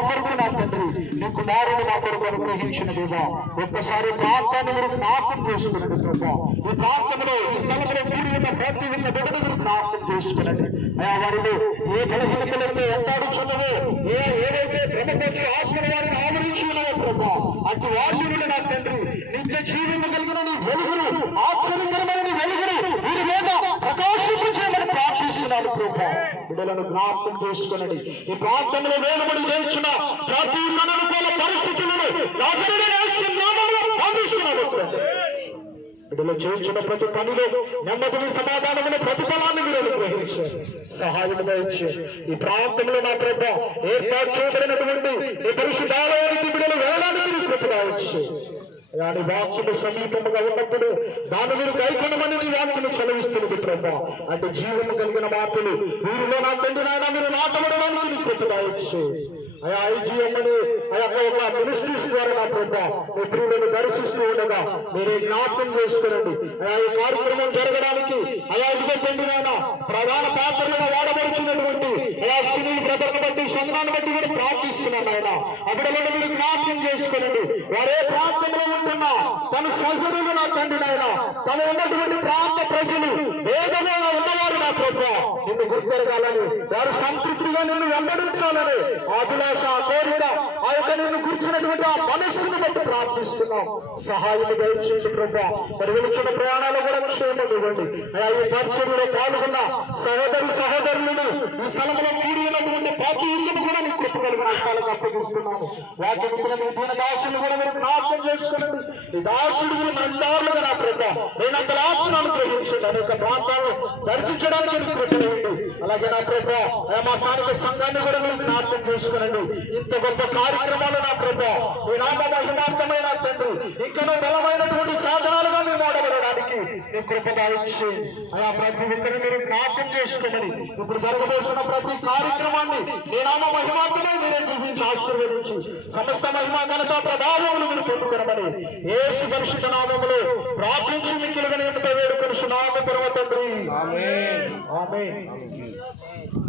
కొరకు నా తండ్రి నీ కుమారుడు నా కొరకు అనుగ్రహించిన దేవా ఒక్కసారి ప్రాంతాన్ని మీరు జ్ఞాపకం ప్రభా ఈ ఈ స్థలంలో ఉన్న ప్రతి ఉన్న బిడ్డను మీరు జ్ఞాపకం అయా వారిలో ఏ బలహీనతలైతే ఎంటాడుచున్నవో ఏ ఆత్మల వారిని ఆవరించి ప్రభా అటు వాటి నా తండ్రి నిత్య కలిగిన నీ ఆశ్చర్యకరమైన నీ వెలుగురు వీరి మీద ప్రకాశింపు చేయమని ప్రార్థిస్తున్నాను ప్రభా బిడ్డలను జ్ఞాపకం చేసుకునండి. ఈ ప్రాంతంలో వేలుబడి చేయించిన ప్రతి కనుల పరిస్థితులను నజరుడైన యేసు బిడ్డలు చేయించిన ప్రతి పనిలో నెమ్మదిని సమాధానమైన ప్రతిఫలాన్ని మీరు అనుగ్రహించారు. సహాయముగా ఇచ్చారు. ఈ ప్రాంతంలో నా ప్రభ ఏర్పాటు చేయబడినటువంటి దాని వాక్యము సమీపముగా ఉన్నప్పుడు దాని మీరు కైకొనమని నీ వాక్యము చదివిస్తున్నది ప్రభా అంటే జీవము కలిగిన మాటలు. వీరిలో నా తండ్రి నాయన మీరు నాటబడడానికి మీరు కృపగా ఇచ్చారు అయా ఐజీఎంని అయా యొక్క మినిస్ట్రీస్ ద్వారా నా ప్రభా మీ ప్రియులను దర్శిస్తూ ఉండగా మీరే జ్ఞాపకం చేసుకునండి. అయా ఈ కార్యక్రమం జరగడానికి అయా సినీ బట్టి సంఘాన్ని బట్టి కూడా ప్రార్థిస్తున్నాను ఆయన అక్కడ మీరు జ్ఞాపకం చేసుకోనండి వారు ఏ ప్రాంతంలో ఉంటున్నా. తన సహోదరులు నా తండ్రి నాయన. తన ఉన్నటువంటి ప్రాంత ప్రజలు ఏదైనా ఉన్నవారు నా ప్రభు. నిన్ను గుర్తెరగాలని వారు సంతృప్తిగా నిన్ను వెంబడించాలని అభిలాష ఆ కోరిక ఆ యొక్క నిన్ను కూర్చున్నటువంటి ఆ మనస్సును బట్టి ప్రార్థిస్తున్నాం. సహాయం దయచేసి ప్రభా. మరి వెలుచున్న ప్రయాణాలు కూడా క్షేమం ఇవ్వండి అయా ఈ పరిచయంలో పాల్గొన్న సహోదరు సహోదరు సహోదరులను ఈ స్థలంలో కూడి ఉన్నటువంటి ప్రతి ఇల్లు కూడా మీకు కృప కలిగిన స్థలకు అప్పగిస్తున్నాము. వాటి మీద మీ దీన దాసులు కూడా మీరు జ్ఞాపకం చేసుకోండి ఈ దాసుడు కూడా నందారులుగా నా ప్రభా నేనంత ఆత్మను అనుగ్రహించండి. అనేక ప్రాంతాలను దర్శించడానికి మీరు కృప అలాగే నా ప్రభా మా స్థానిక సంఘాన్ని కూడా మీరు జ్ఞాపకం చేసుకోనండి. ఇంత గొప్ప కార్యక్రమాలు నా ప్రభా మీ నామ మహిమార్థమైన తండ్రి ఇంకనూ బలమైనటువంటి మీ కృపగా ఇచ్చి అయా ప్రతి ఒక్కరిని మీరు జ్ఞాపకం చేసుకోమని ఇప్పుడు జరగబోతున్న ప్రతి కార్యక్రమాన్ని మీ నామ మహిమార్థమే మీరే దీవించి ఆశీర్వదించి సమస్త మహిమ ఘనత ప్రభావములు మీరు పొందుకునమని ఏసు పరిశుద్ధ నామములో ప్రార్థించి మిక్కిలుగా నేను వేడుకొని సునామ పర్వ తండ్రి ఆమె